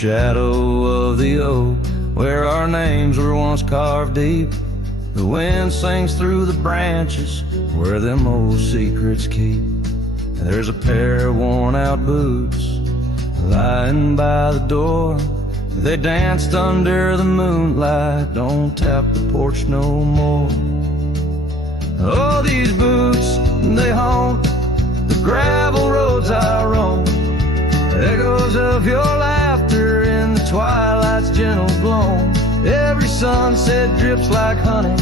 shadow of the oak, where our names were once carved deep, the wind sings through the branches, where them old secrets keep. There's a pair of worn-out boots lying by the door. They danced under the moonlight, don't tap the porch no more. Oh, these boots, they haunt the gravel roads I roam. Echoes of your laughter in the twilight's gentle gloam. Every sunset drips like honey,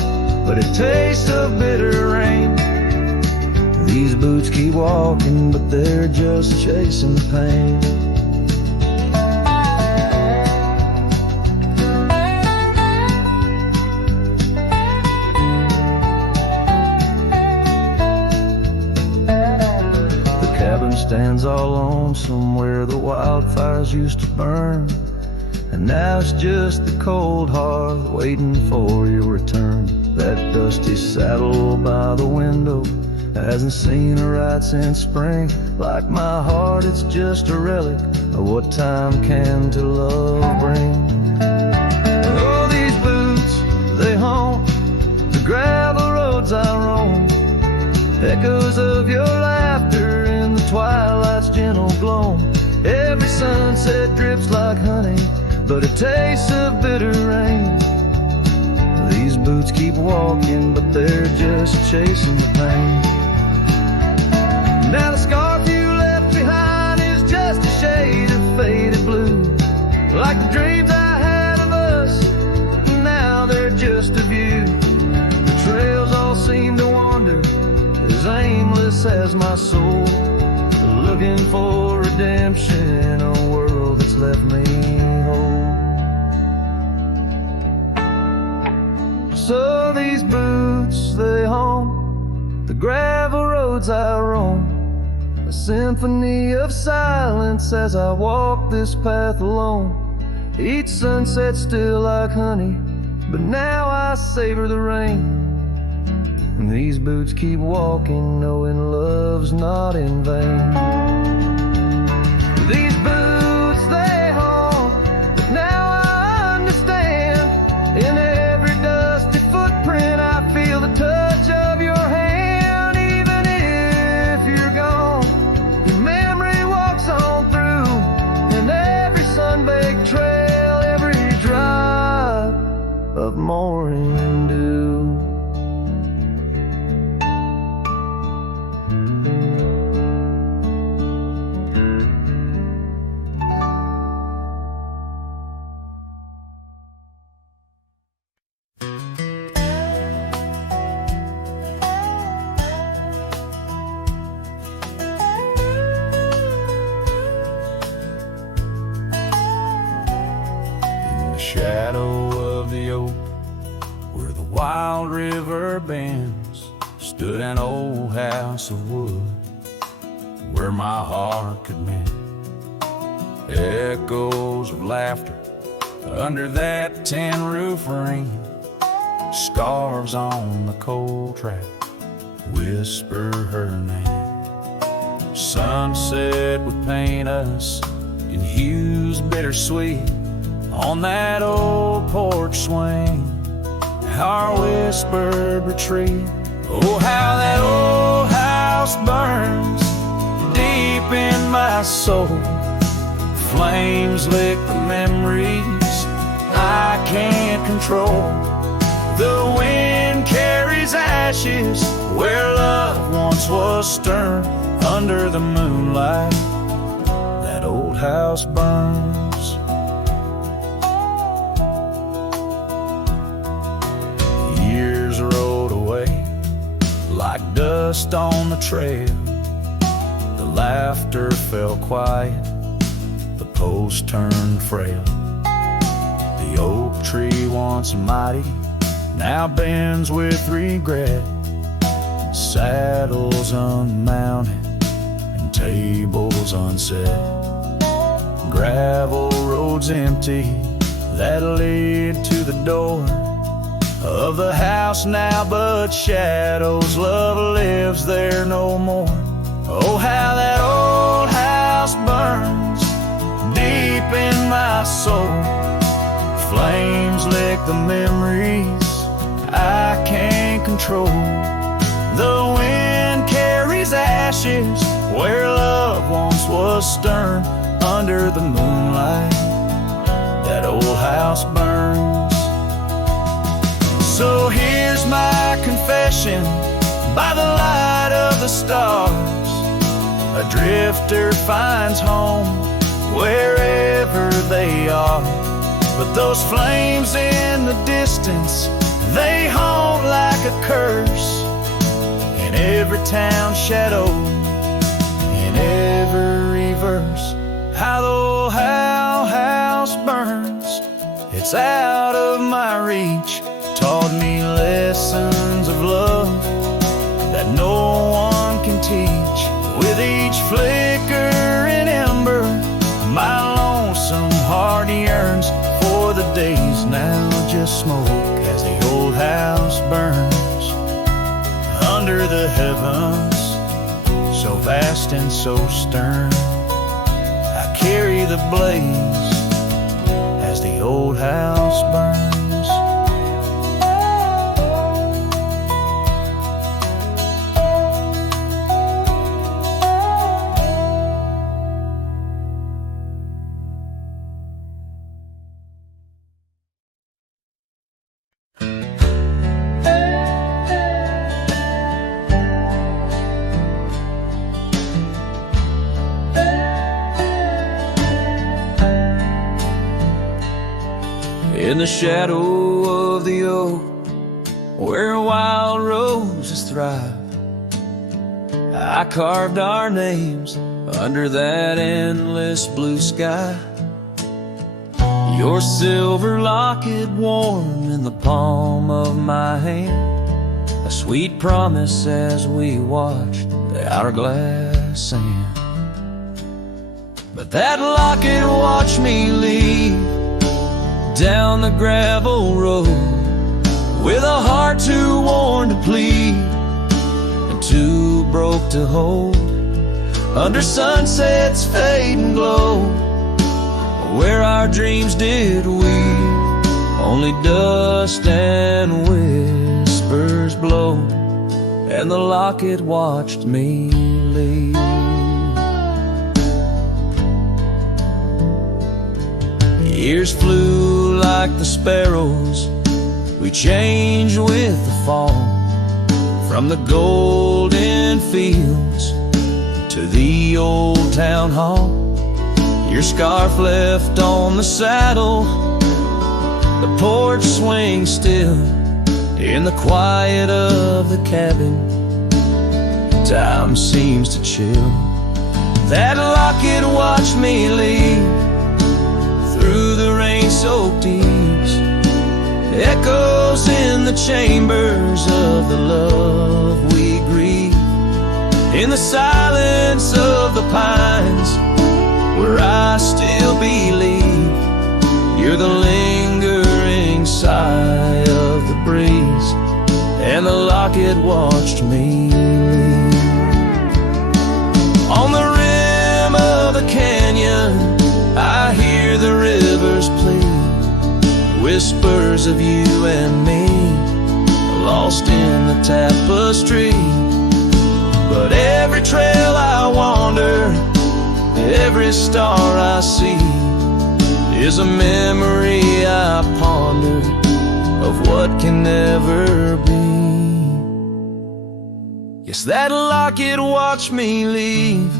but it tastes of bitter rain. These boots keep walking, but they're just chasing the pain. Stands all lonesome where the wildfires used to burn, and now it's just the cold hearth waiting for your return. That dusty saddle by the window hasn't seen a ride since spring. Like my heart, it's just a relic of what time can to love bring. Oh, these boots, they haunt the gravel roads I roam. Echoes of your laughter in the twilight's gentle gloam. Every sunset drips like honey, but it tastes of bitter rain. These boots keep walking, but they're just chasing the pain. Now the scarf you left behind is just a shade of faded blue, like the dreams I had of us, now they're just a view. The trails all seem to wander, as aimless as my soul, looking for redemption in a world that's left me whole. So these boots, they haunt the gravel roads I roam, a symphony of silence as I walk this path alone. Each sunset still like honey, but now I savor the rain. And these boots keep walking, knowing love's not in vain. These boots, they haunt, but now I understand. In every dusty footprint, I feel the touch of your hand. Even if you're gone, your memory walks on through, and every sun-baked trail, every drop of morning dew. Shadow of the oak, where the wild river bends, stood an old house of wood, where my heart could mend. Echoes of laughter under that tin roof ring, scarves on the cold track whisper her name. Sunset would paint us in hues bittersweet on that old porch swing, our whispered retreat. Oh, how that old house burns deep in my soul. Flames lick the memories I can't control. The wind carries ashes where love once was stern. Under the moonlight, that old house burns. Rolled away like dust on the trail. The laughter fell quiet, the post turned frail. The oak tree once mighty now bends with regret. Saddles unmounted and tables unset. Gravel roads empty that lead to the door of the house now, but shadows, love lives there no more. Oh, how that old house burns deep in my soul. Flames lick the memories I can't control. The wind carries ashes where love once was stern. Under the moonlight, that old house burns. So here's my confession by the light of the stars. A drifter finds home wherever they are. But those flames in the distance, they haunt like a curse. In every town shadow, in every verse. How the old house burns, it's out of my reach. Taught me lessons of love that no one can teach. With each flicker and ember, my lonesome heart yearns for the days now just smoke as the old house burns. Under the heavens, so vast and so stern, I carry the blaze as the old house burns. In the shadow of the oak, where wild roses thrive, I carved our names under that endless blue sky. Your silver locket warm in the palm of my hand, a sweet promise as we watched the hourglass sand. But that locket watched me leave down the gravel road, with a heart too worn to plead and too broke to hold. Under sunset's fading glow, where our dreams did weave, only dust and whispers blow, and the locket watched me leave. Years flew like the sparrows, we changed with the fall, from the golden fields to the old town hall. Your scarf left on the saddle, the porch swings still in the quiet of the cabin. Time seems to chill. That locket watched me leave through the rain-soaked eaves, echoes in the chambers of the love we grieve. In the silence of the pines, where I still believe, you're the lingering sigh of the breeze, and the locket watched me leave. On the rim of the canyon, I hear the rivers plead, whispers of you and me, lost in the tapestry. But every trail I wander, every star I see, is a memory I ponder of what can never be. Yes, that locket watched me leave,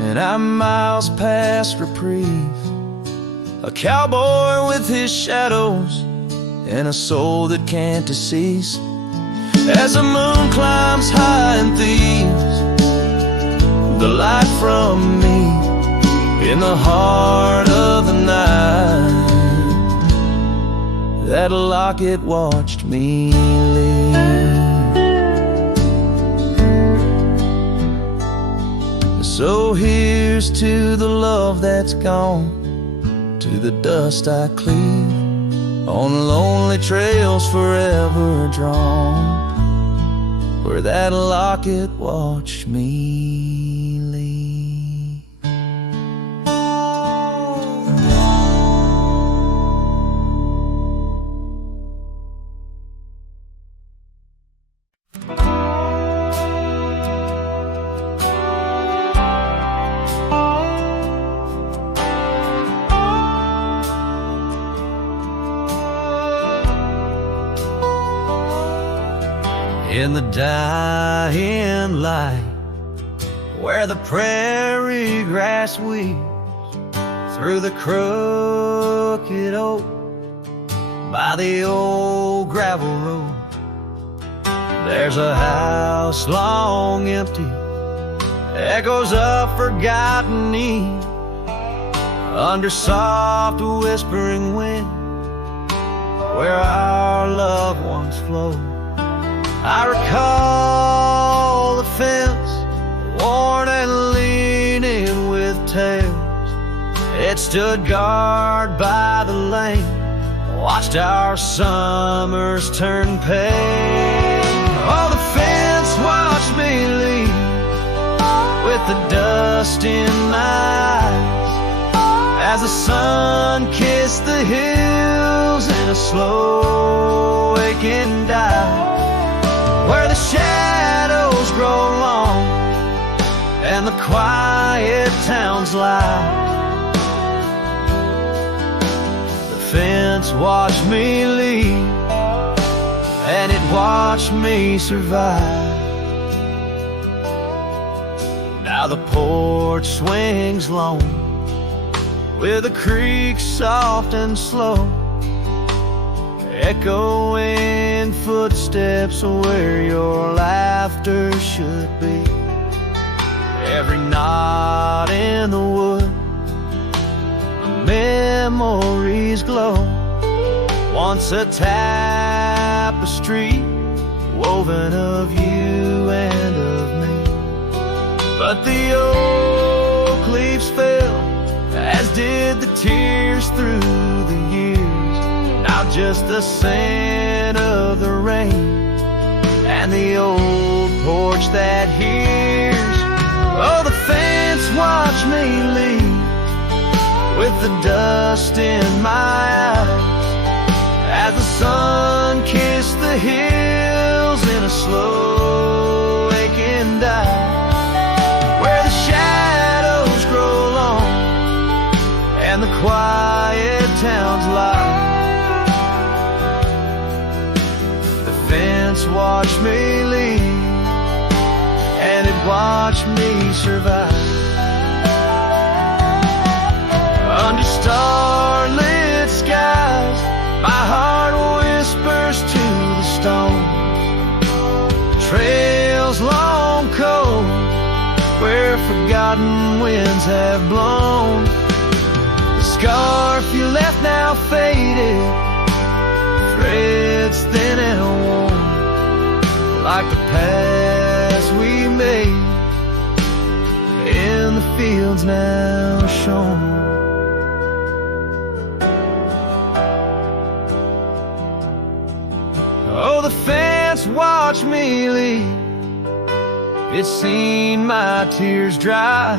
and I'm miles past reprieve, a cowboy with his shadows and a soul that can't decease. As the moon climbs high and thieves the light from me, in the heart of the night, that locket watched me leave. So here's to the love that's gone, to the dust I cleave, on lonely trails forever drawn, where that locket watched me leave. in the dying light, where the prairie grass weaves through the crooked oak, by the old gravel road. There's a house long empty, echoes of forgotten eve, under soft whispering wind, where our loved ones flow. I recall the fence, worn and leaning with tails. It stood guard by the lane, watched our summers turn pale. Oh, the fence watched me lean, with the dust in my eyes, as the sun kissed the hills in a slow waking dive, where the shadows grow long and the quiet towns lie. The fence watched me leave, and it watched me survive. Now the porch swings long, with the creek soft and slow, echoing footsteps where your laughter should be. Every knot in the wood, memories glow, once a tapestry woven of you and of me. But the oak leaves fell, as did the tears through the years. Now just the scent of the rain and the old porch that hears. Oh, the fence watched me leave, with the dust in my eyes, as the sun kissed the hills in a slow waking dive, where the shadows grow long and the quiet towns lie. The fence watched me leave, and it watched me survive. Under starlit skies, my heart whispers to the stones, trails long cold, where forgotten winds have blown. The scarf you left now faded, threads thin and worn, like the paths we made in the fields now shown. Oh, the fence watched me leave, it's seen my tears dry,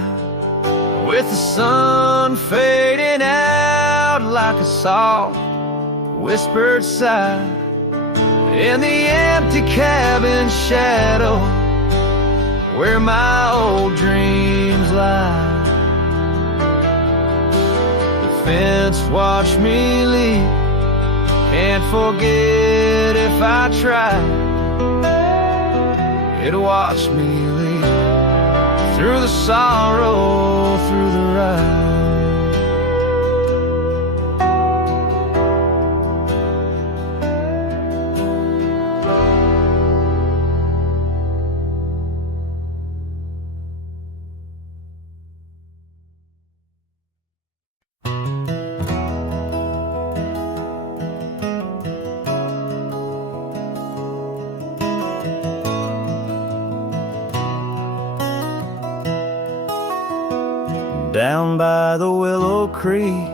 with the sun fading out like a soft whispered sigh, in the empty cabin shadow where my old dreams lie. The fence watched me leave, can't forget if I try. It watched me leave, through the sorrow, through the ride. Down by the willow creek,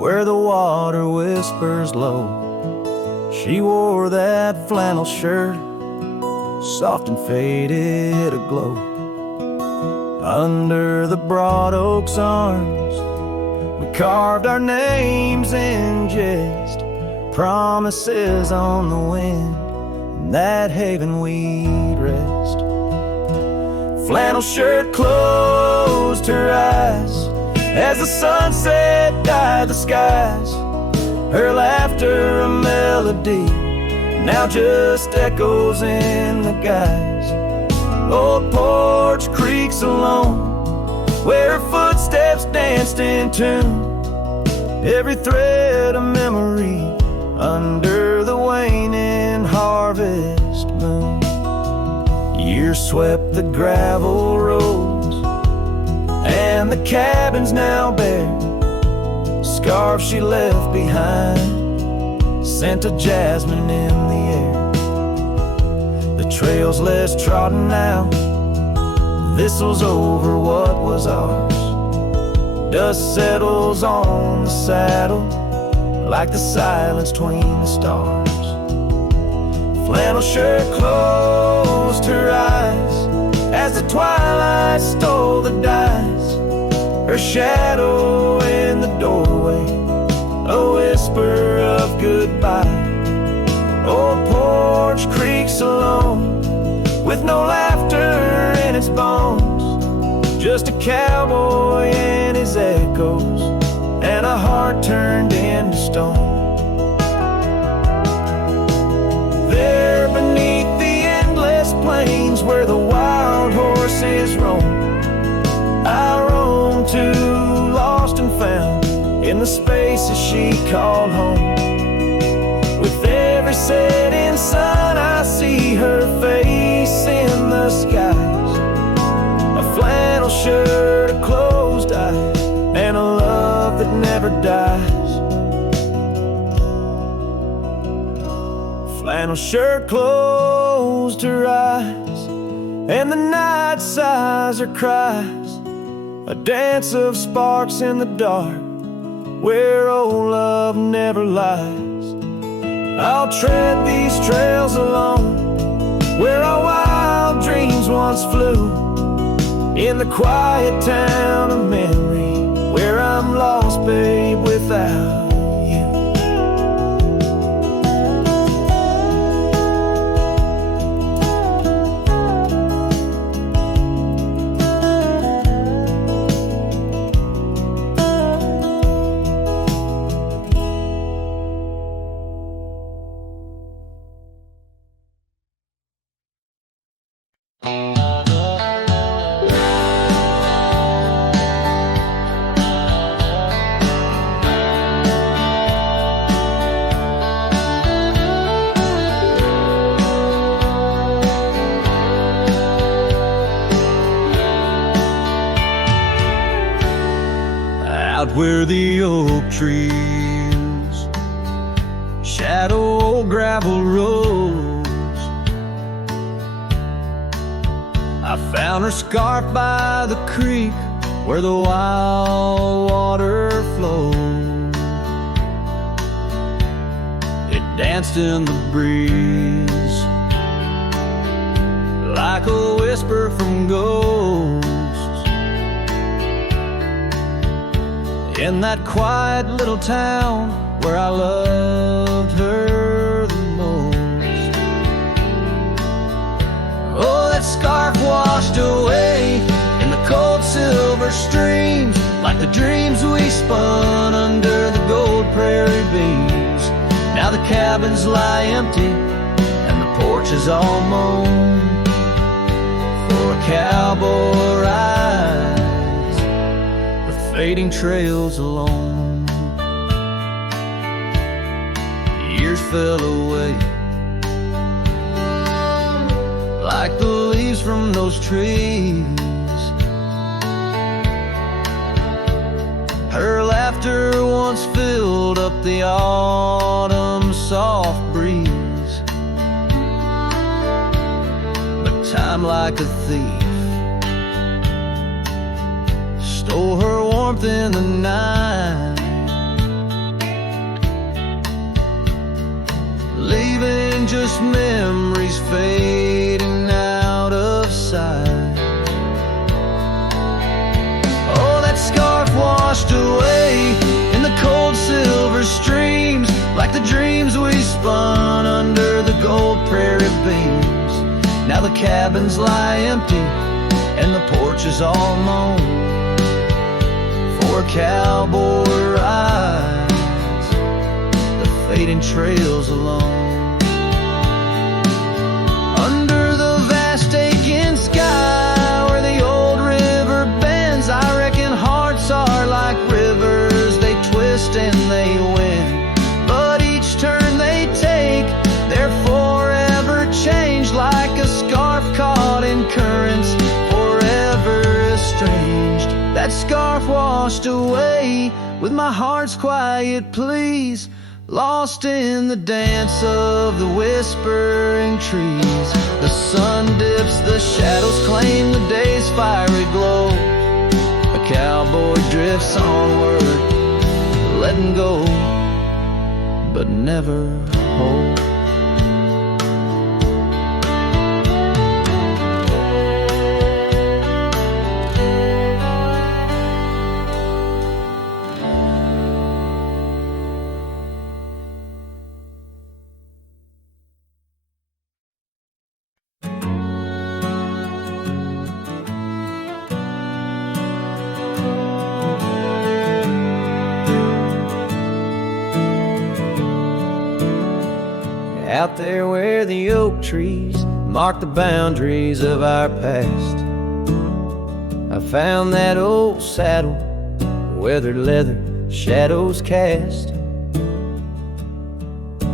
where the water whispers low, she wore that flannel shirt, soft and faded aglow. Under the broad oak's arms, we carved our names in jest, promises on the wind, in that haven we'd rest. Flannel shirt closed her eyes as the sunset dyed the skies, her laughter a melody now just echoes in the guise. Old porch creaks alone, where footsteps danced in tune. Every thread a memory under the waning harvest moon. Years swept the gravel roads, and the cabin's now bare. Scarf she left behind, scent of jasmine in the air. The trail's less trodden now, thistles over what was ours. Dust settles on the saddle like the silence between the stars. Flannel shirt closed her eyes as the twilight stole the dice. Her shadow in the doorway, a whisper of goodbye. Old porch creaks alone, with no laughter in its bones. Just a cowboy and his echoes, and a heart turned into stone. There beneath the endless plains where the wild horses roam, I roam to, lost and found, in the spaces she called home. With every setting sun I see her face in the skies. A flannel shirt, a closed eye, and a love that never dies. Flannel shirt closed her eyes, and the night sighs her cries. A dance of sparks in the dark, where old love never lies. I'll tread these trails alone, where our wild dreams once flew. In the quiet town of memory, where I'm lost, babe, without you. Out where the oak trees shadow old gravel roads, I found her scarf by the creek where the wild water flowed. It danced in the breeze like a whisper from ghosts. In that quiet little town where I loved her the most. Oh, that scarf washed away in the cold silver streams, like the dreams we spun under the gold prairie beams. Now the cabins lie empty and the porch is all mown for a cowboy ride, fading trails alone. Years fell away like the leaves from those trees. Her laughter once filled up the autumn soft breeze, but time like a thief stole her warmth in the night, leaving just memories fading out of sight. Oh, that scarf washed away in the cold silver streams, like the dreams we spun under the gold prairie beams. Now the cabins lie empty and the porch is all mown for cowboy rides, the fading trails alone. washed away with my heart's quiet pleas, lost in the dance of the whispering trees. The sun dips, the shadows claim the day's fiery glow. A cowboy drifts onward, letting go, but never hold. Out there where the oak trees mark the boundaries of our past, I found that old saddle, weathered leather, shadows cast.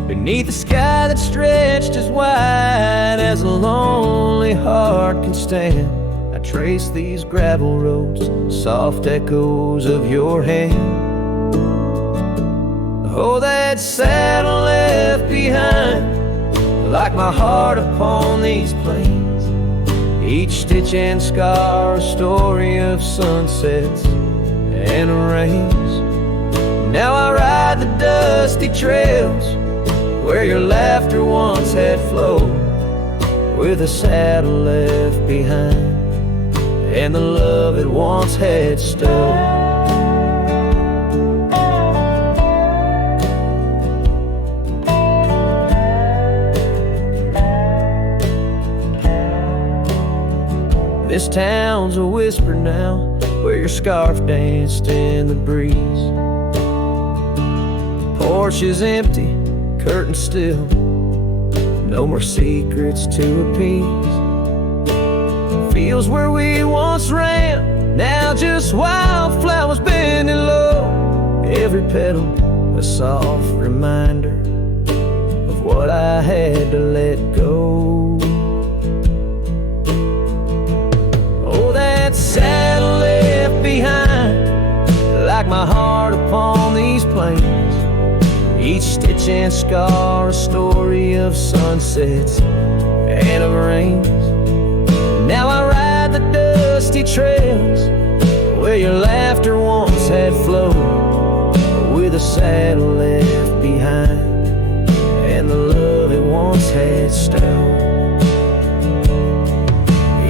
Beneath the sky that stretched as wide as a lonely heart can stand, I trace these gravel roads, soft echoes of your hand. Oh, that saddle left behind, like my heart upon these plains. Each stitch and scar a story of sunsets and rains. Now I ride the dusty trails where your laughter once had flowed, with a saddle left behind and the love it once had stowed. This town's a whisper now, where your scarf danced in the breeze. Porch is empty, curtains still, no more secrets to appease. Fields where we once ran, now just wildflowers bending low. Every petal a soft reminder of what I had to let go. That saddle left behind, like my heart upon these plains. Each stitch and scar a story of sunsets and of rains. Now I ride the dusty trails where your laughter once had flowed, with a saddle left behind and the love it once had stowed.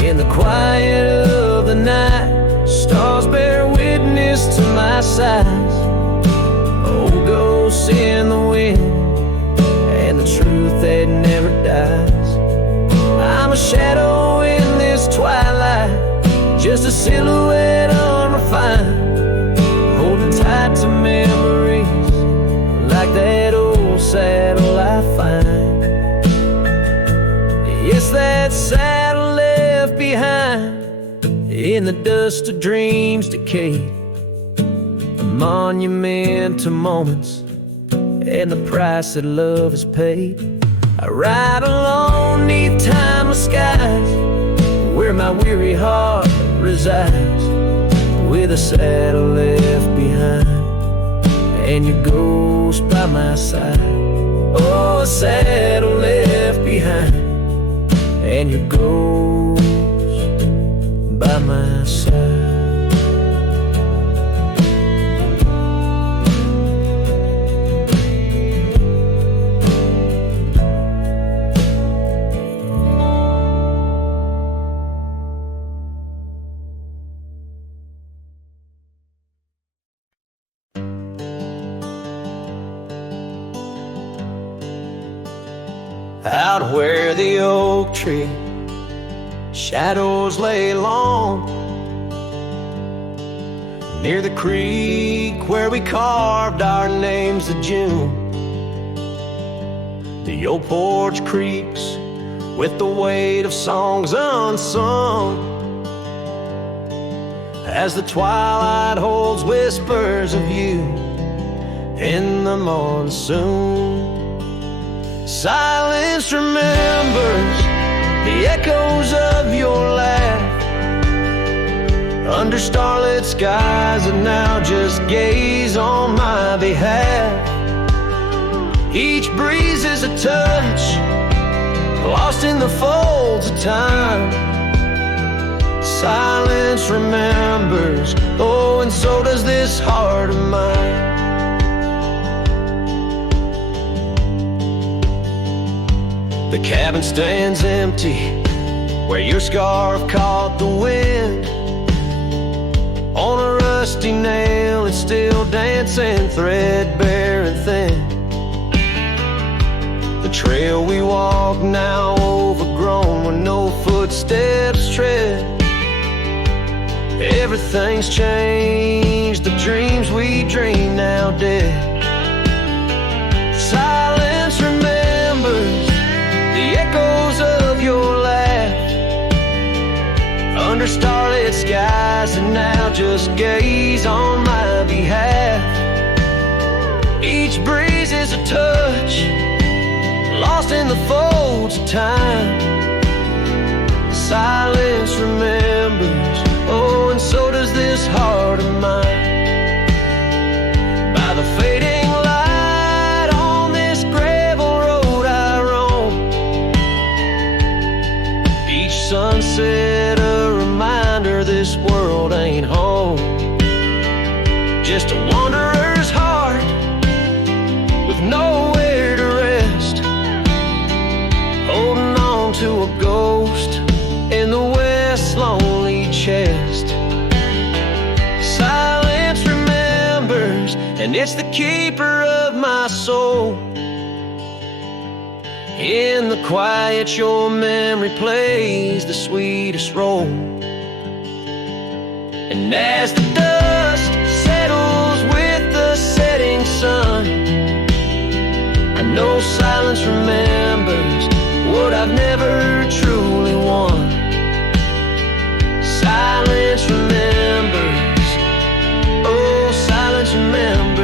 In the quiet of the night, stars bear witness to my sighs. Old ghosts in the wind and the truth that never dies. I'm a shadow in this twilight, just a silhouette unrefined, holding tight to memories like that old saddle I find. Yes, that saddle left behind in the dust of dreams decayed, a monument to moments and the price that love has paid. I ride alone neath timeless skies, where my weary heart resides, with a saddle left behind and your ghost by my side. Oh, a saddle left behind and your ghost by my side. Out where the oak tree shadows lay long, near the creek where we carved our names of June, the old porch creaks with the weight of songs unsung, as the twilight holds whispers of you in the monsoon. Silence remembers the echoes of your laugh, under starlit skies, and now just gaze on my behalf. Each breeze is a touch, lost in the folds of time. Silence remembers, oh, and so does this heart of mine. The cabin stands empty, where your scarf caught the wind. On a rusty nail, it's still dancing, threadbare and thin. The trail we walk now overgrown, where no footsteps tread. Everything's changed, the dreams we dream now dead. Silence remembers the echoes of your laugh under starlit skies, and now just gaze on my behalf. Each breeze is a touch, lost in the folds of time. Silence remembers, oh, and so does this heart of mine. By the fading light on this gravel road I roam, each sunset a reminder this world ain't home. Just a wanderer's heart with nowhere to rest, holding on to a ghost in the west's lonely chest. Silence remembers, and it's the keeper of my soul. In the quiet your memory plays the sweetest role. And as the dust settles with the setting sun, I know silence remembers what I've never truly won. Silence remembers, oh, silence remembers.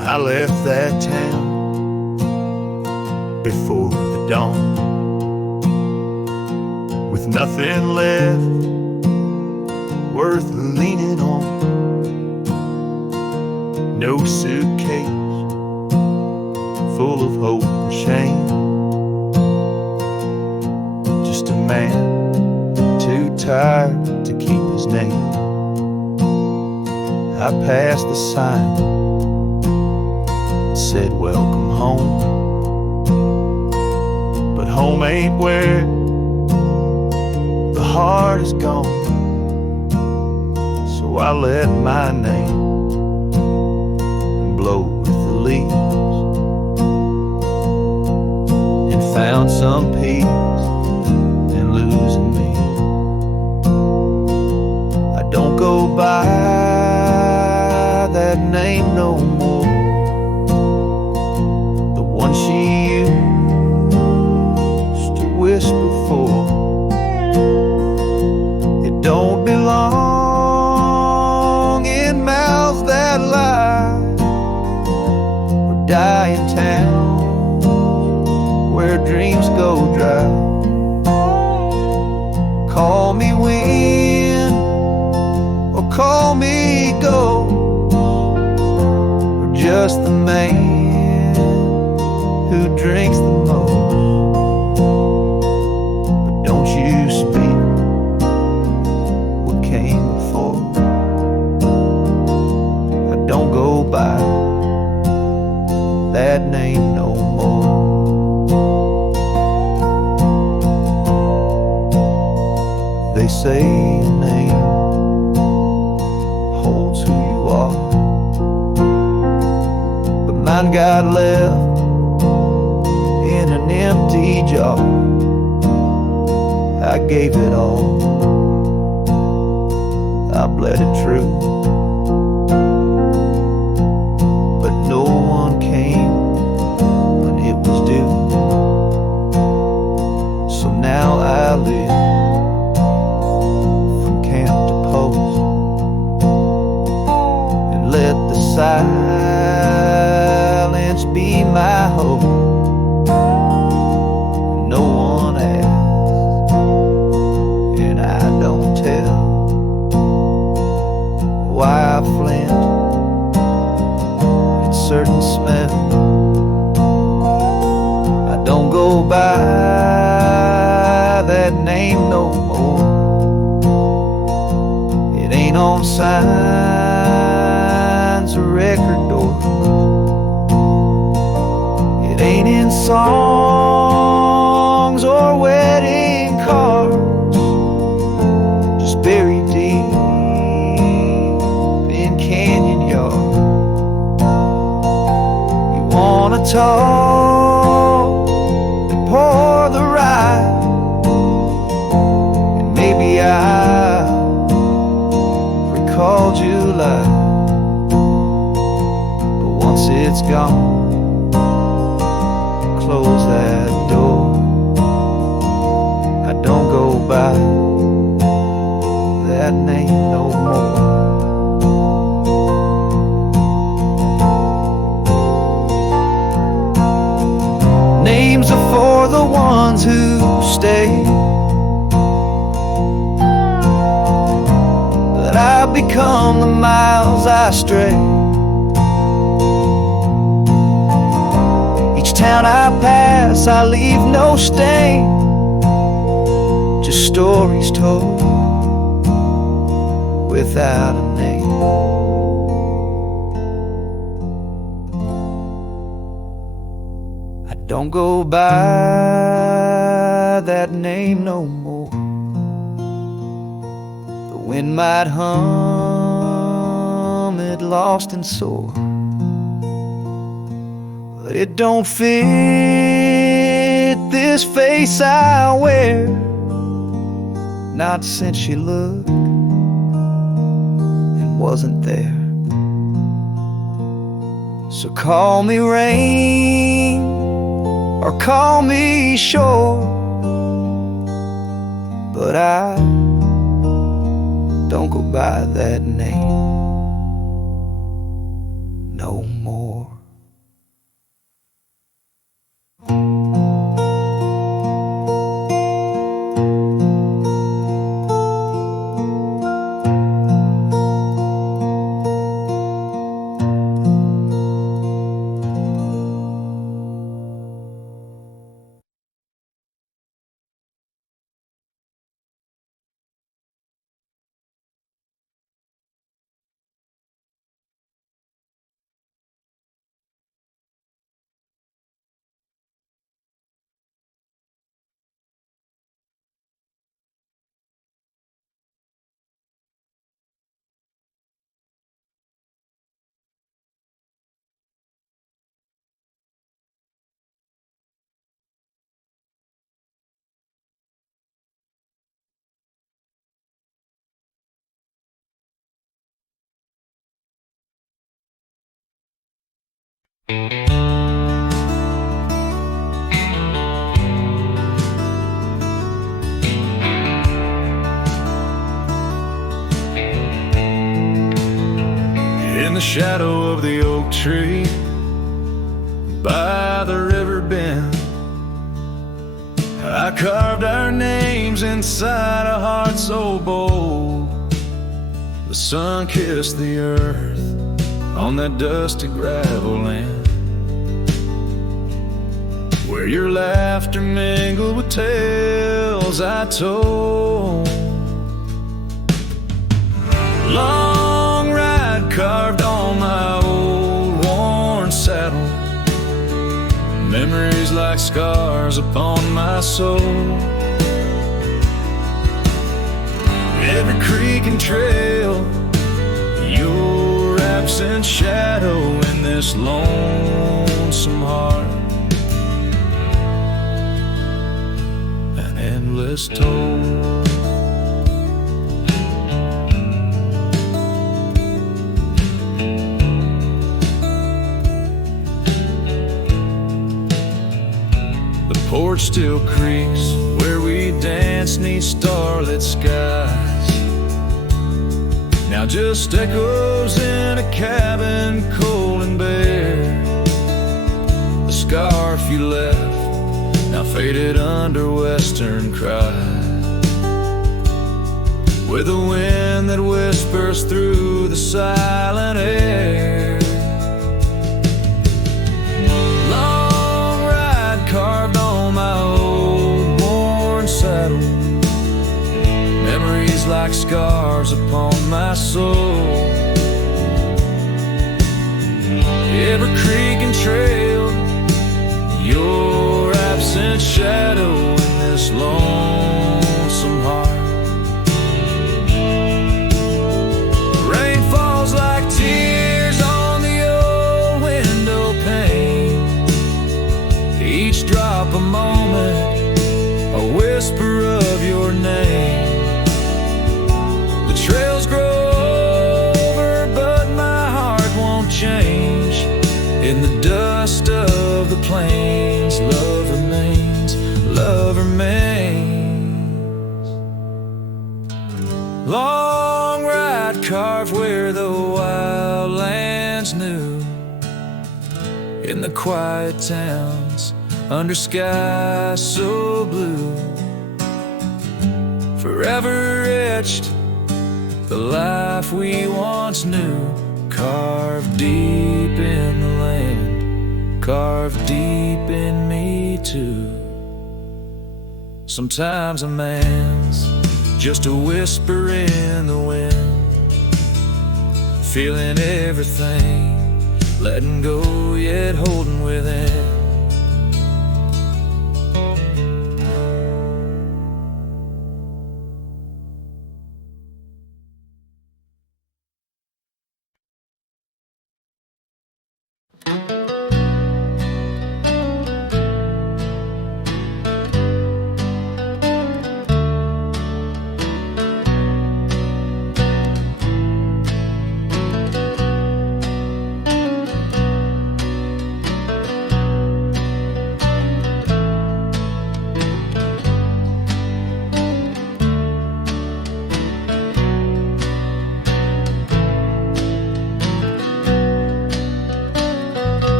I left that town before the dawn, with nothing left worth leaning on. No suitcase full of hope and shame, just a man too tired to keep his name. I passed the sign, said welcome home, but home ain't where the heart is gone. So I let my name blow with the leaves and found some peace in losing me. I don't go by that name no more, one she used to whisper for. It don't belong in mouths that lie, or die in towns where dreams go dry. Call me wind, or call me ghost, or just the man who drinks the most. But don't you speak what came before. I don't go by that name no more. They say your name holds who you are, but mine got left in an empty jar. I I gave it all. I bled it true, but no one came when it was due. So now I live from camp to post, and let the silence be my hope. No one asks, and I don't tell why I flint at certain smell. I don't go by that name no more. It ain't on signs or record doors. It ain't in songs or wedding cards, just buried deep in canyon yard. You wanna talk and pour the rye, and maybe I recall July, but once it's gone, close that door. I don't go by that name no more. Names are for the ones who stay, but I've become the miles I stray. Each town I pass, I leave no stain, just stories told without a name. I don't go by that name no more. The wind might hum it lost and sore, but it don't fit this face I wear, not since she looked and wasn't there. So call me rain or call me shore, but I don't go by that name no more. In the shadow of the oak tree by the river bend, I carved our names inside a heart so bold. The sun kissed the earth on that dusty gravel land, where your laughter mingled with tales I told. Long ride carved on my old worn saddle, memories like scars upon my soul. Every creek and trail, your absent shadow in this lonesome heart, an endless just told. The porch still creaks where we dance 'neath starlit skies. Now just echoes in a cabin cold and bare. The scarf you left now faded under western cry, with a wind that whispers through the silent air. Long ride carved on my old worn saddle, memories like scars upon my soul. Every creek and trail, your absent shadow in this lonesome heart. Rain falls like tears on the old window pane, each drop a moment, a whisper of your name. The trails grow over, but my heart won't change. In the dust of the plains, love remains, love remains. Long ride carved where the wildlands knew, in the quiet towns, under skies so blue. Forever etched, the life we once knew, carved deep in the land, carved deep in me too. Sometimes a man's just a whisper in the wind, feeling everything, letting go yet holding within.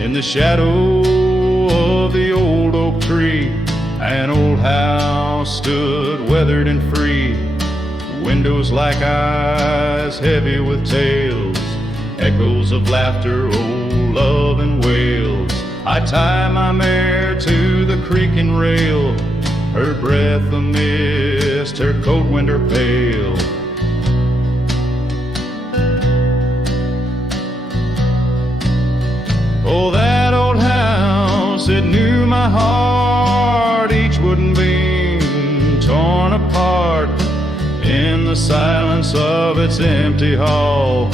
In the shadow of the old oak tree, an old house stood weathered and free. Windows like eyes heavy with tales, echoes of laughter, old love and wails. I tie my mare to the creaking rail, her breath a mist, her cold winter pale. Oh, that old house, it knew my heart, each wooden beam torn apart. In the silence of its empty hall,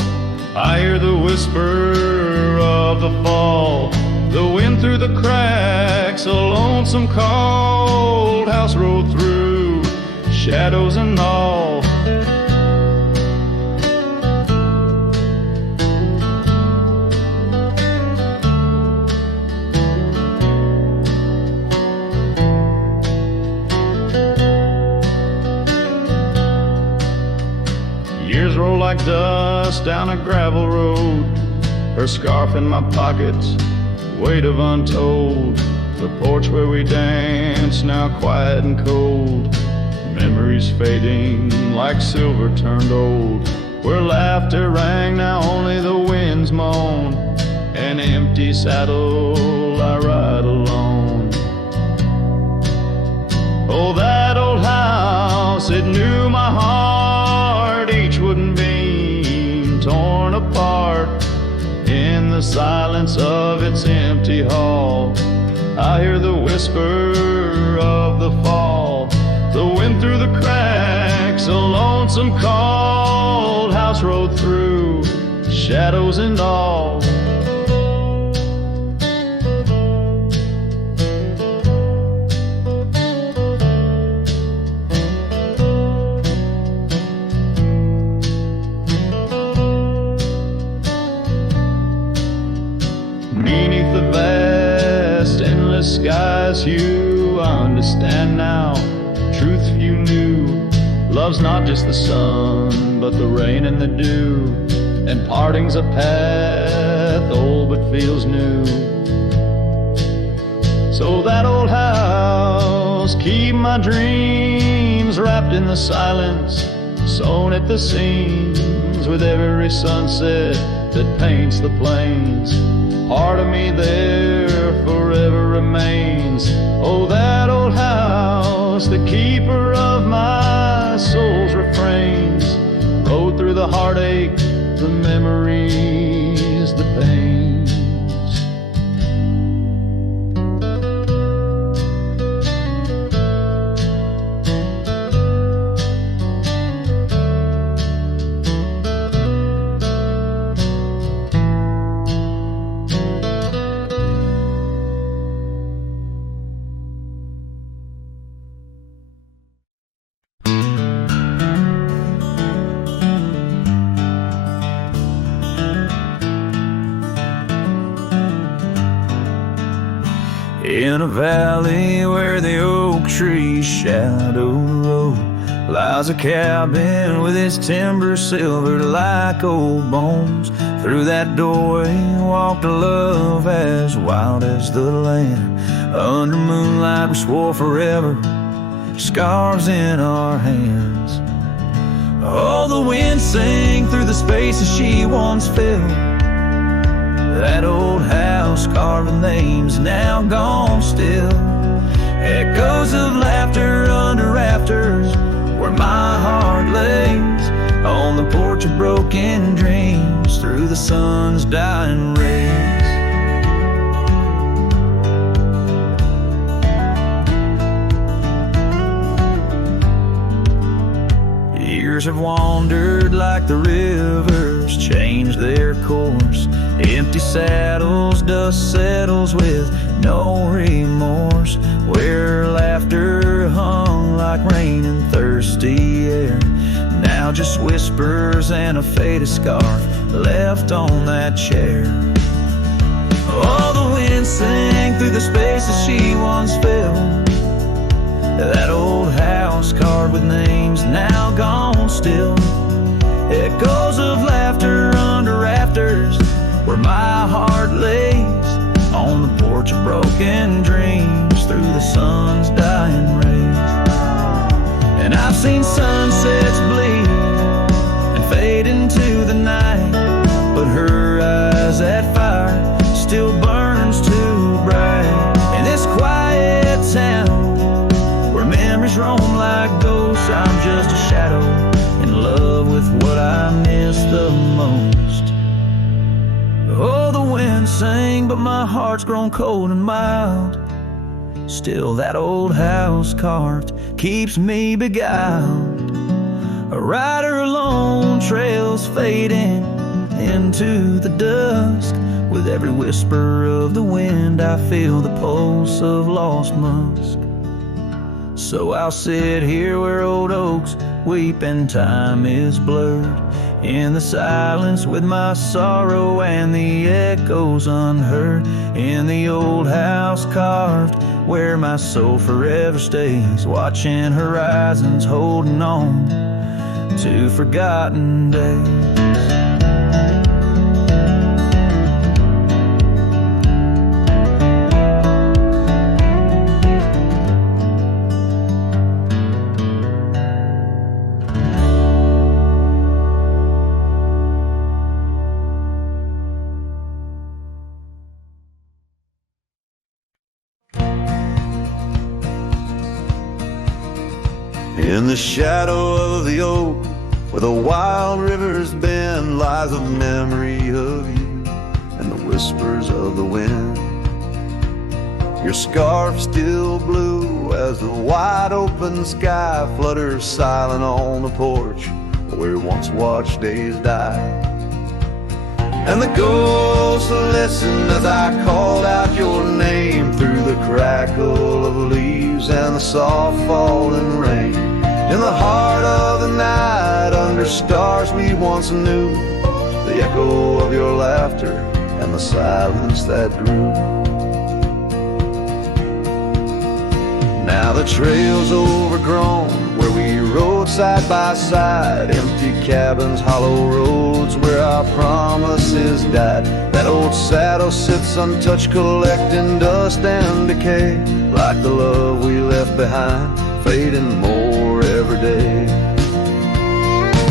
I hear the whisper of the fall, the wind through the cracks, a lonesome cold house rolled through, shadows and all. Years roll like dust down a gravel road, her scarf in my pocket, weight of untold. The porch where we danced, now quiet and cold, memories fading like silver turned old. Where laughter rang, now only the winds moan, an empty saddle I ride alone. Oh, that old house, it knew my heart, each wooden beam torn apart. In the silence of its empty hall, I hear the whisper of the fall, the wind through the cracks, a lonesome cold house rode through, shadows and all. sky's hue. I understand now, truth few knew. Love's not just the sun, but the rain and the dew. And parting's a path old but feels new. So that old house, keep my dreams wrapped in the silence, sewn at the seams with every sunset that paints the plains. Part of me there forever remains. Oh, that old house, the keeper of my soul's refrains. Rode through the heartache, the memories, the pains. In a valley where the oak trees shadow the road lies a cabin with its timber silvered like old bones. Through that doorway walked a love as wild as the land. Under moonlight we swore forever, scarves in our hands. Oh, the wind sang through the spaces she once filled. That old house carved with names now gone still. Echoes of laughter under rafters where my heart lays. On the porch of broken dreams through the sun's dying rays. Years have wandered like the rivers, changed their course. Empty saddles, dust settles with no remorse. Where laughter hung like rain in thirsty air, now just whispers and a faded scarf left on that chair. Oh, the wind sang through the spaces she once filled. That old house carved with names now gone still. Echoes of laughter under rafters where my heart lays. On the porch of broken dreams through the sun's dying rays. And I've seen sunsets bleed and fade into the night, but her eyes, that fire still burns too bright. In this quiet town where memories roam like ghosts, I'm just a shadow in love with what I miss the most. Oh, the wind sang, but my heart's grown cold and mild. Still that old house carved keeps me beguiled. A rider alone, trails fading into the dusk. With every whisper of the wind I feel the pulse of lost musk. So I'll sit here where old oaks weep and time is blurred, in the silence with my sorrow and the echoes unheard. In the old house carved where my soul forever stays, watching horizons, holding on to forgotten days. In the shadow of the oak, where the wild rivers bend, lies a memory of you and the whispers of the wind. Your scarf still blue as the wide open sky flutters silent on the porch where once watched days die. And the ghosts listened as I called out your name through the crackle of leaves and the soft falling rain. In the heart of the night, under stars we once knew, the echo of your laughter and the silence that grew. the trail's overgrown, where we rode side by side. Empty cabins, hollow roads, where our promises died. That old saddle sits untouched, collecting dust and decay, like the love we left behind, fading more every day.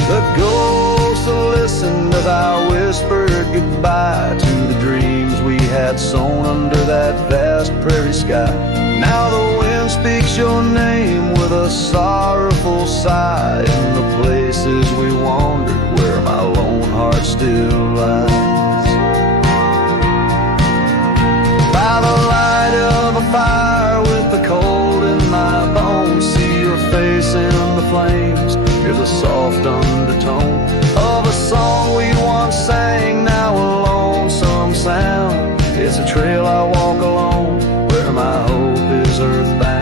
The ghosts will listen as I whispered goodbye to the dreams we had sown under that vast prairie sky. Now the wind speaks your name with a sorrowful sigh, in the places we wandered where my lone heart still lies. By the light of a fire with the cold in my bones, see your face in the flames, hear the soft undertone of a song we once sang, now a lonesome sound. It's a trail I walk alone, where my hope is earthbound.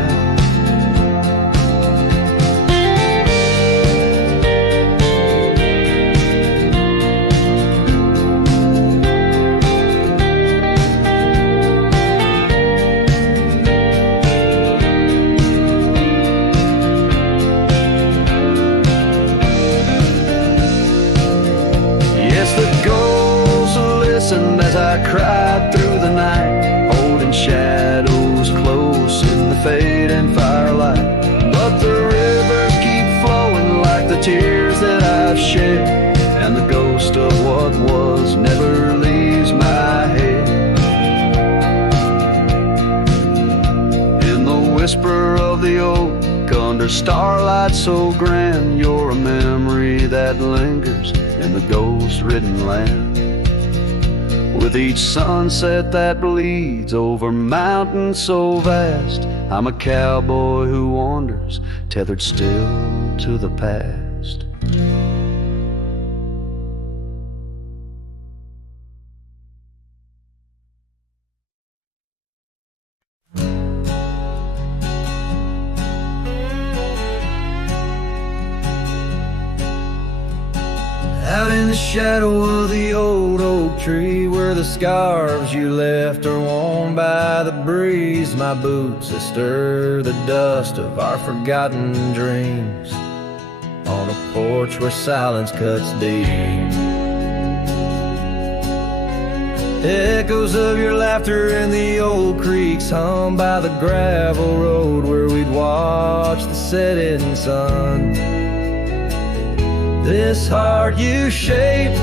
As I cried through the night, holding shadows close in the fading firelight. But the rivers keep flowing like the tears that I've shed, and the ghost of what was never leaves my head. In the whisper of the oak, under starlight so grand, you're a memory that lingers in the ghost-ridden land. With each sunset that bleeds over mountains so vast, I'm a cowboy who wanders, tethered still to the past. Out in the shadow of the old oak tree, where the scarves you left are worn by the breeze, my boots that stir the dust of our forgotten dreams, on a porch where silence cuts deep. Echoes of your laughter in the old creeks hum by the gravel road where we'd watch the setting sun. This heart you shape,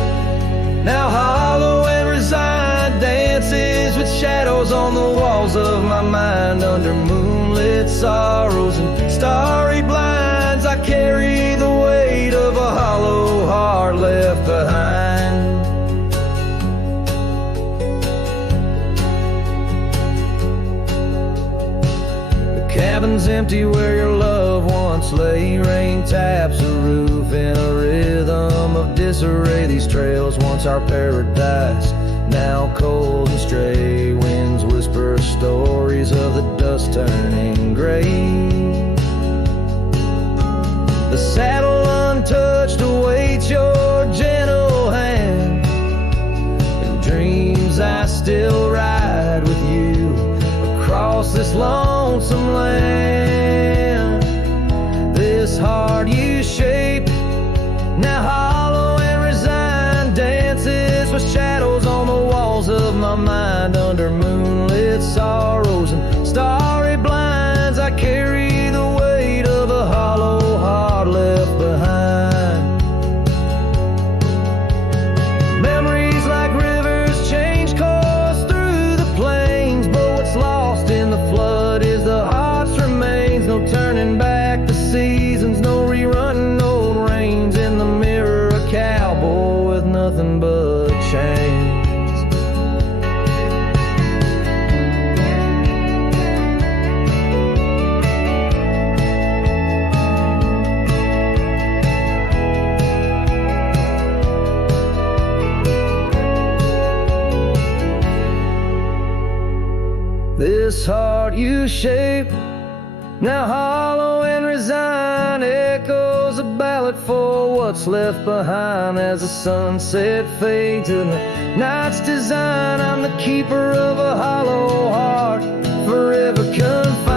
now hollow and resigned, dances with shadows on the walls of my mind. Under moonlit sorrows and starry blinds, I carry the weight of a hollow heart left behind. The cabin's empty where your love once lay, rain taps the roof in a rhythm of disarray. These trails once our paradise, now cold and stray. Winds whisper stories of the dust turning gray. The saddle untouched awaits your gentle hand. In dreams I still ride with you across this lonesome land. This heart you shape, now hollow and resigned, dances with shadows on the walls of my mind. Under moonlit sorrows and starry blinds, I carry the weight of a hollow heart left behind. Memories like rivers change course through the plains, but what's lost in the flood is the heart's remains. No turning back the seasons, no rerunning old reins. In the mirror a cowboy with nothing but chains. This heart you shape, now hollow and resigned, echoes a ballad for what's left behind. As the sunset fades in the night's design, I'm the keeper of a hollow heart, forever confined.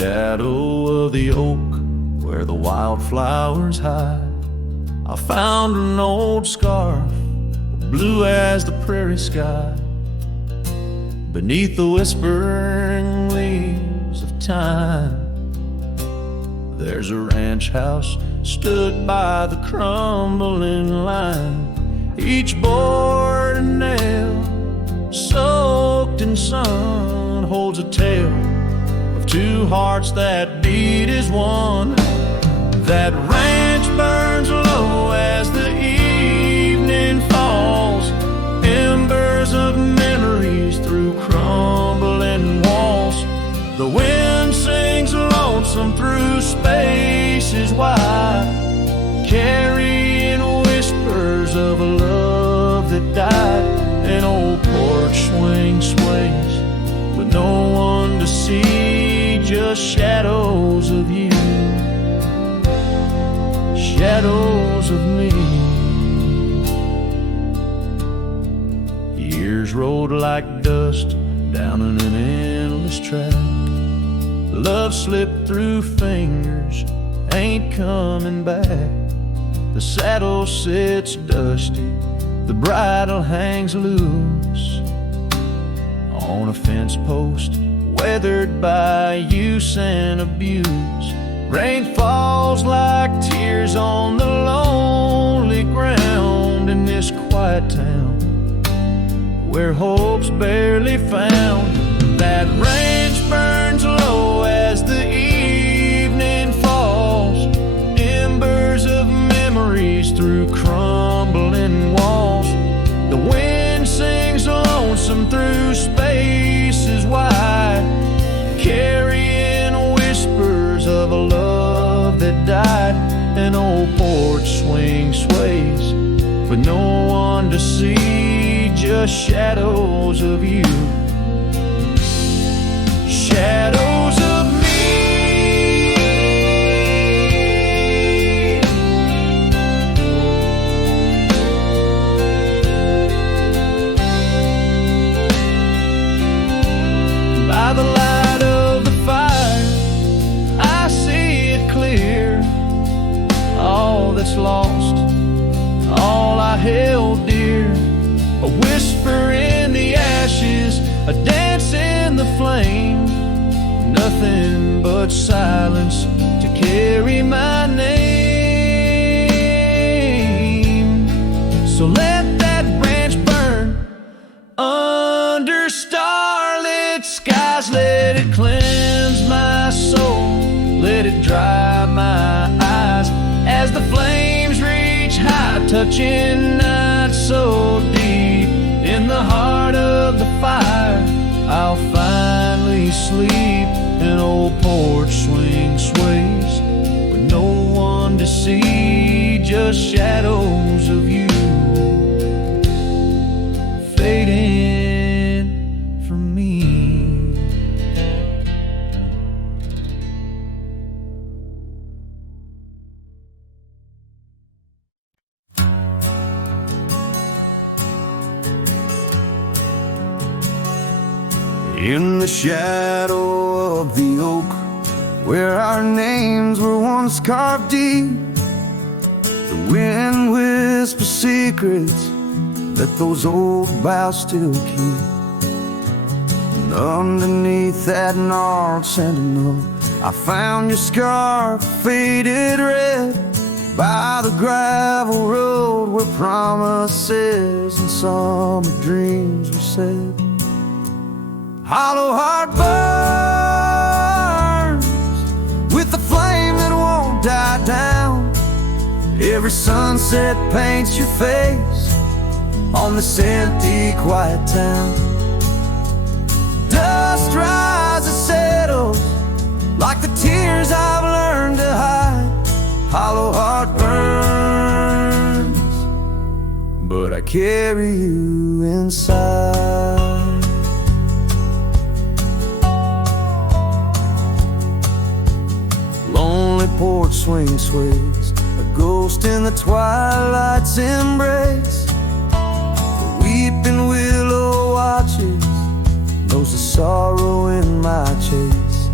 shadow of the oak where the wildflowers hide, I found an old scarf, blue as the prairie sky. Beneath the whispering leaves of time, there's a ranch house stood by the crumbling line. Each board and nail, soaked in sun, holds a tale of two hearts that beat as one. That ranch burns low as the evening falls, embers of memories through crumbling walls. The wind sings lonesome through spaces wide, carrying whispers of a love that died. An old porch swing sways with no one to see, just shadows of you, shadows of me. Years rolled like dust down in an endless track. Love slipped through fingers, ain't coming back. The saddle sits dusty, the bridle hangs loose on a fence post, weathered by use and abuse. Rain falls like tears on the lonely ground in this quiet town where hope's barely found. That ranch burns low as the evening falls, embers of memories through crumbling walls. The wind sings lonesome through spaces wide, carrying whispers of a love that died. An old porch swing sways with no one to see, just shadows of you, shadows of me. By the light of the fire, I see it clear. All that's lost, all I held dear, a whisper in the ashes, a dance in the flame, nothing but silence to carry my name. So let that ranch burn under starlit skies, let it cleanse my soul, let it dry my eyes as the flames reach high, touching not so deep. In the heart of the fire, I'll finally sleep. An old porch swing sways with no one to see, just shadows of you fading from me. In the shadow of the oak, where our names were once carved deep, the wind whispers secrets that those old boughs still keep. And underneath that gnarled sentinel, I found your scarf faded red by the gravel road where promises and summer dreams were said. Hollow heart burns with the flame that won't die down. Every sunset paints your face on this empty, quiet town. Dust rises, settles like the tears I've learned to hide. Hollow heart burns, but I carry you inside. Lonely porch swing sways, a ghost in the twilight's embrace. The weeping willow watches, knows the sorrow in my chase.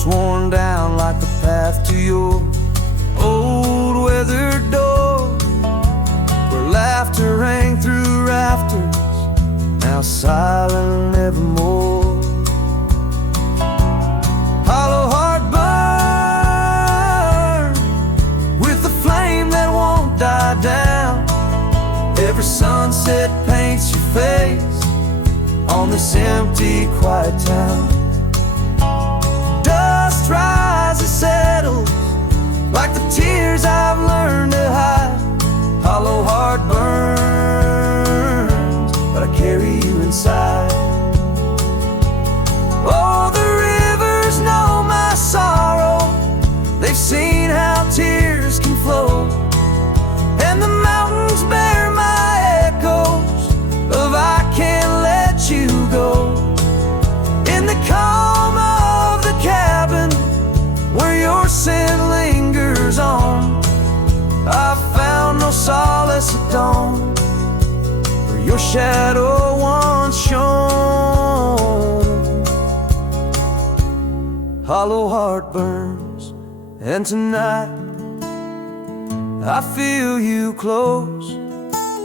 posts worn down like the path to your old weathered door, where laughter rang through rafters, now silent evermore. Hollow heart burn with the flame that won't die down. Every sunset paints your face on this empty, quiet town. Dust rises, settles like the tears I've learned to hide. Hollow heart burns, but I carry you inside. Oh, the rivers know my sorrow, they've seen how tears can flow, and the mountains bear my echoes of I can't let you go. In the calm of the cabin where your scent lingers on, I found no solace at dawn, where your shadow once shone. Hollow heart burns, and tonight I feel you close,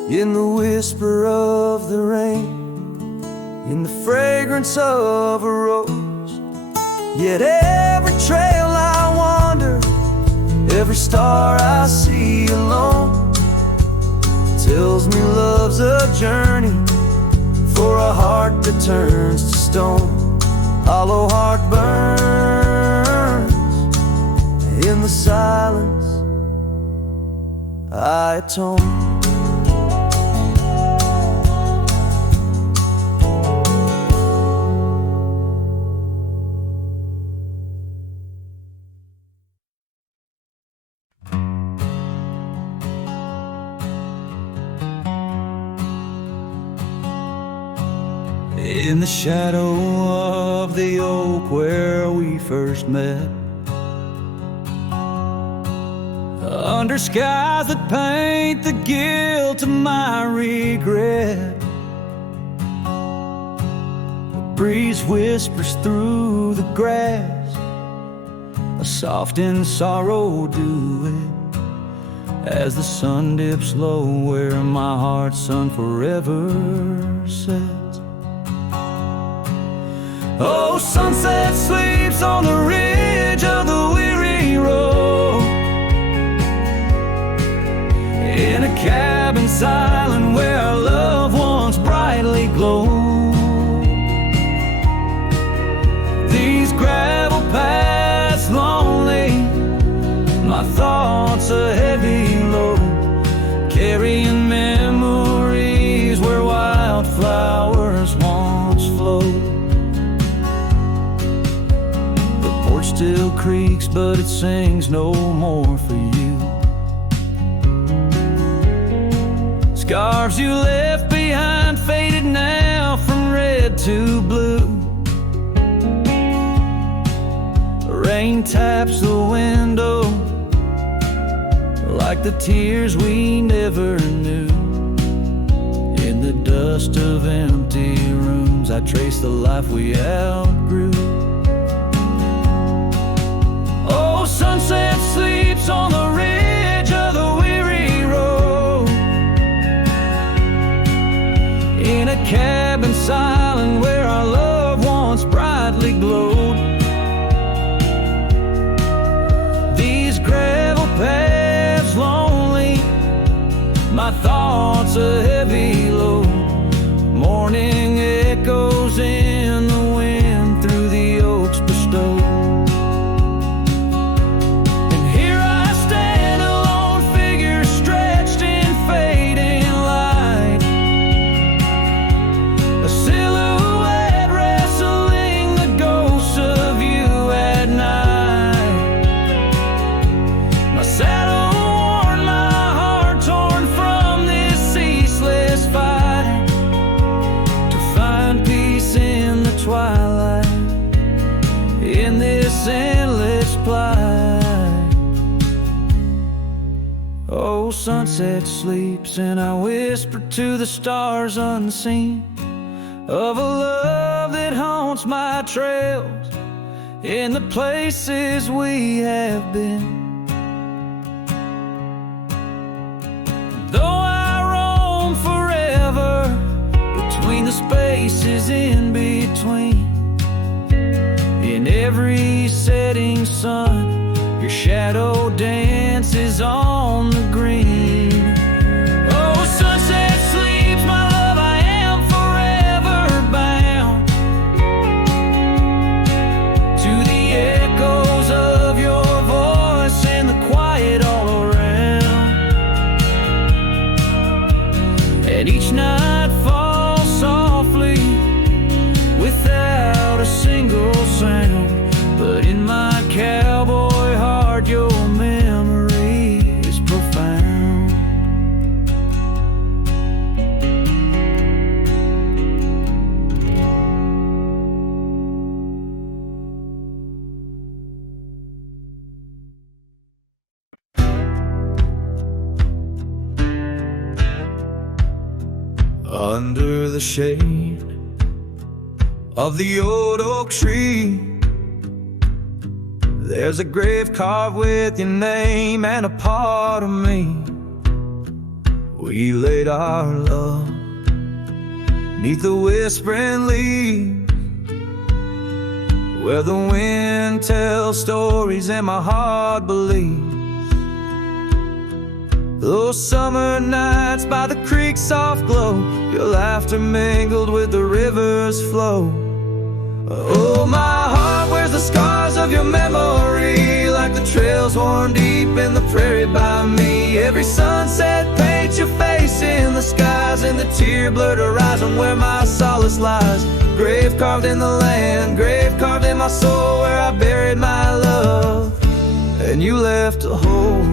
in the whisper of the rain, in the fragrance of a rose. Yet every trail I wander, every star I see alone, tells me love's a journey for a heart that turns to stone. Hollow heart burns, in the silence I atone. In the shadow of the oak where we first met, under skies that paint the guilt of my regret, the breeze whispers through the grass, a soft in sorrow duet, as the sun dips low where my heart's sun forever sets. Oh, sunset sleeps on the ridge of the weary road, in a cabin silent where our love once brightly glowed. These gravel paths lonely, my thoughts a heavy load, carrying memories where wildflowers once flowed. Still creaks, but it sings no more for you. Scarves you left behind faded now from red to blue. Rain taps the window like the tears we never knew. In the dust of empty rooms I trace the life we outgrew. Sunset sleeps on the ridge of the weary road, in a cabin silent where our love once brightly glowed. These gravel paths lonely, my thoughts a heavy load, morning echoes in the wind through the oaks bestowed. Oh, sunset sleeps and I whisper to the stars unseen of a love that haunts my trails, in the places we have been. Though I roam forever between the spaces in between, in every setting sun, your shadow dances on the green. Oh, sunset sleeps, my love, I am forever bound to the echoes of your voice and the quiet all around. And each night falls softly without a single sound, but in my cowboy heart your memory is profound. Under the shade of the old oak tree, there's a grave carved with your name and a part of me. We laid our love 'neath the whispering leaves, where the wind tells stories and my heart believes. Those summer nights by the creek's soft glow, your laughter mingled with the river's flow. Oh, my heart wears the scars of your memory, like the trails worn deep in the prairie by me. Every sunset paints your face in the skies, and the tear-blurred horizon where my solace lies. Grave carved in the land, grave carved in my soul, where I buried my love, and you left a hole.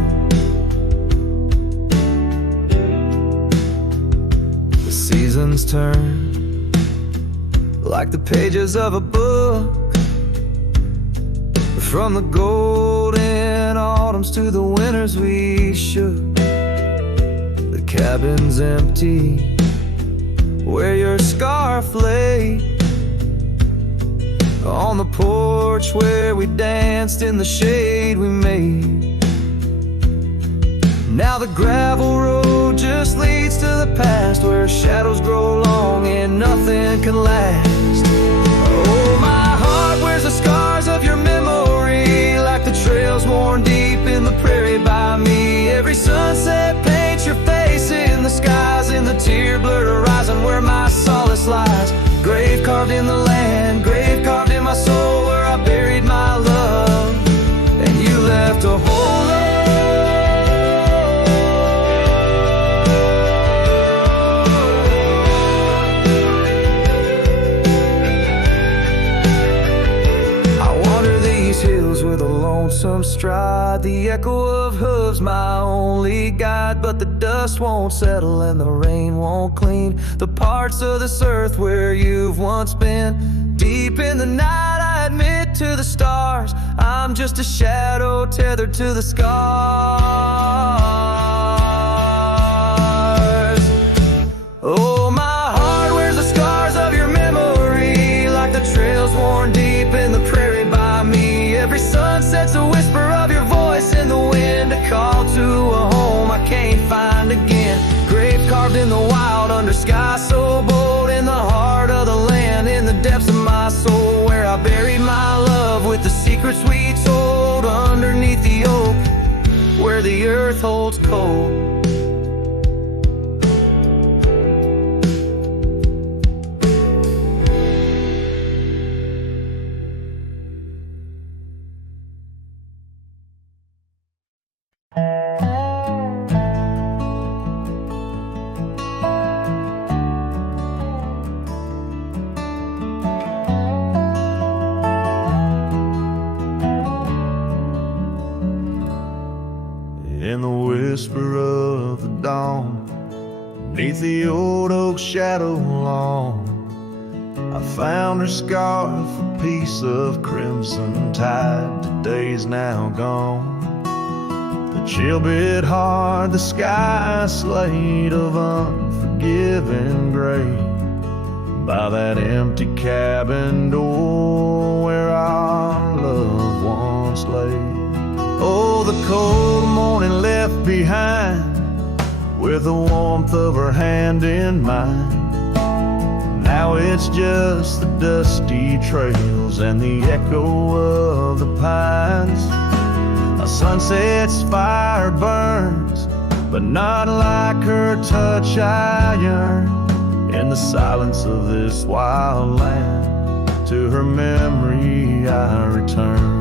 The seasons turn like the pages of a book, from the golden autumns to the winters we shook. The cabin's empty where your scarf lay, on the porch where we danced in the shade we made. Now the gravel road just leads to the past, where shadows grow long and nothing can last. Oh, my heart wears the scars of your memory, like the trails worn deep in the prairie by me. Every sunset paints your face in the skies, in the tear-blurred horizon where my solace lies. Grave carved in the land, grave carved in my soul, where I buried my love, and you left a hole. With a lonesome stride, the echo of hooves my only guide. But the dust won't settle and the rain won't clean the parts of this earth where you've once been. Deep in the night I admit to the stars, I'm just a shadow tethered to the scars. Oh, my heart wears the scars of your memory, like the trails worn deep in the prairie by me. Every sunset's a whisper of your voice in the wind, a call to a home I can't find again. Grave carved in the wild under sky so bold, in the heart of the land, in the depths of my soul, where I buried my love with the secrets we told underneath the oak, where the earth holds cold. In the whisper of the dawn, beneath the old oak shadow long, I found her scarf, a piece of crimson tide. Today's now gone. The chill bit hard, the sky slate of unforgiving gray, by that empty cabin door where our love once lay. Oh, the cold morning left behind with the warmth of her hand in mine. Now it's just the dusty trails and the echo of the pines. A sunset's fire burns, but not like her touch I yearn. In the silence of this wild land, to her memory I return.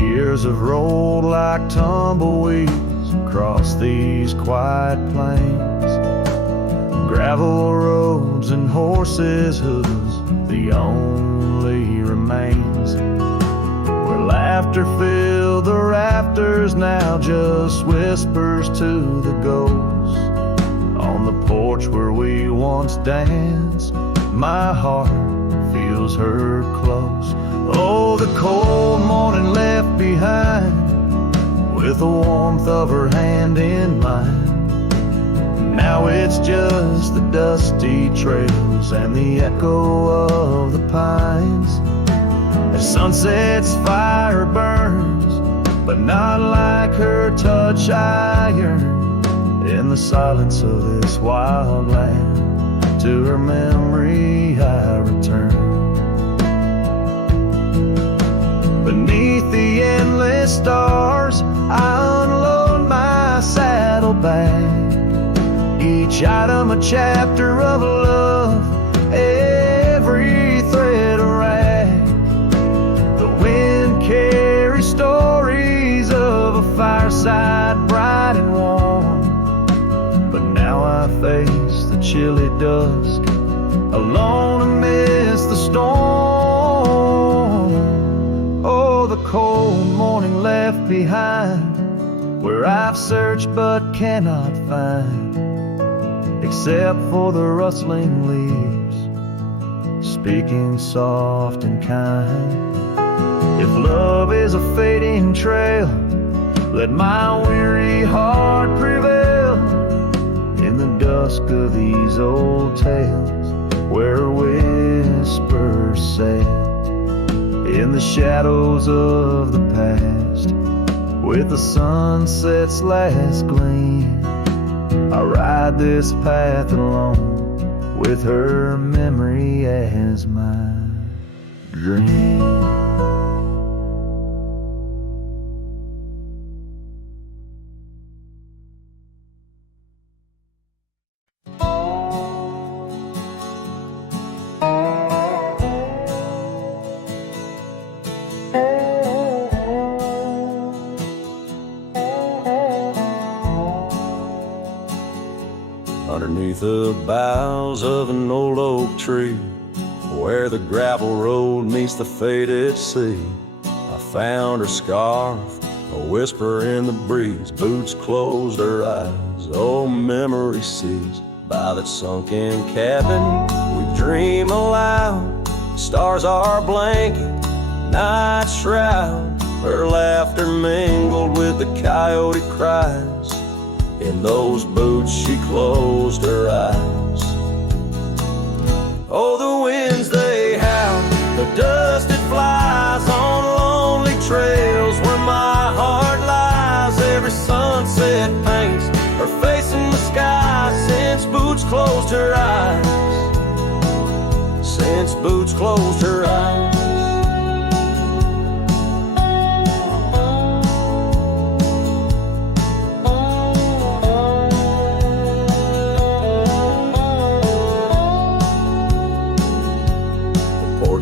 Years have rolled like tumbleweeds across these quiet plains. Gravel roads and horses' hooves, the only remains. Where laughter filled the rafters, now just whispers to the ghosts. On the porch where we once danced, my heart feels her close. Oh, the cold morning left behind with the warmth of her hand in mine. Now it's just the dusty trails and the echo of the pines. As sunset's fire burns, but not like her touch I yearn. In the silence of this wild land, to her memory I return. Beneath the endless stars, I unload my saddlebag. Each item a chapter of love, every thread a rag. The wind carries stories of a fireside bright and warm. But now I face the chilly dusk, alone amidst the storm. Oh, the cold morning left behind, where I've searched but cannot find, except for the rustling leaves, speaking soft and kind. If love is a fading trail, let my weary heart prevail. In the dusk of these old tales, where whispers sail. In the shadows of the past, with the sunset's last gleam, I ride this path alone, with her memory as my dream. Underneath the boughs of an old oak tree, where the gravel road meets the faded sea, I found her scarf, a whisper in the breeze. Boots closed her eyes, oh memory seized. By that sunken cabin, we dream aloud. Stars are blanket, night shroud. Her laughter mingled with the coyote cries. In those boots she closed her eyes. Oh, the winds they howl, the dust it flies on lonely trails where my heart lies. Every sunset paints her face in the sky since boots closed her eyes. Since boots closed her eyes.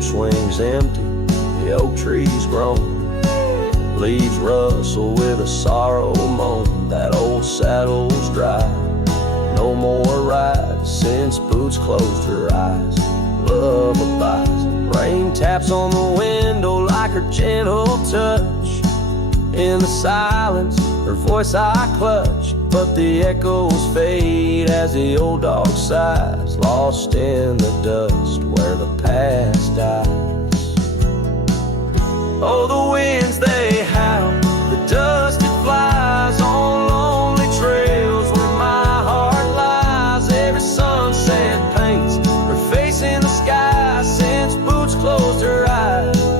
Swings empty, the oak tree's grown. Leaves rustle with a sorrow moan. That old saddle's dry, no more rides since boots closed her eyes. Love abides, rain taps on the window like her gentle touch. In the silence, her voice I clutch, but the echoes fade as the old dog sighs, lost in the dust where the past dies. Oh, the winds they howl, the dust it flies on lonely trails where my heart lies. Every sunset paints her face in the sky since boots closed her eyes.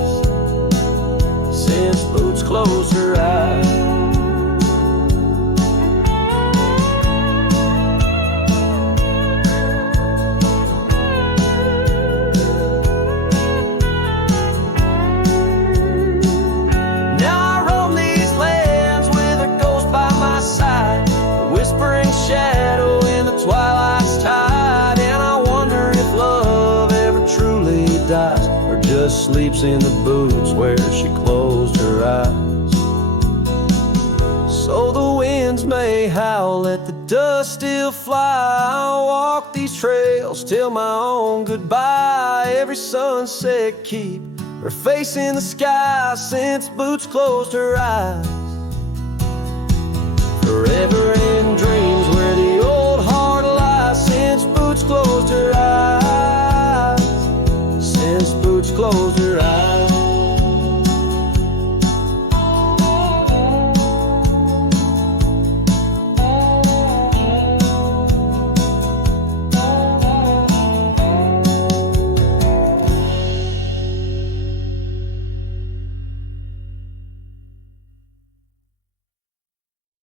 sleeps in the boots where she closed her eyes. So the winds may howl, let the dust still fly. I'll walk these trails till my own goodbye. Every sunset keep her face in the sky since boots closed her eyes. Forever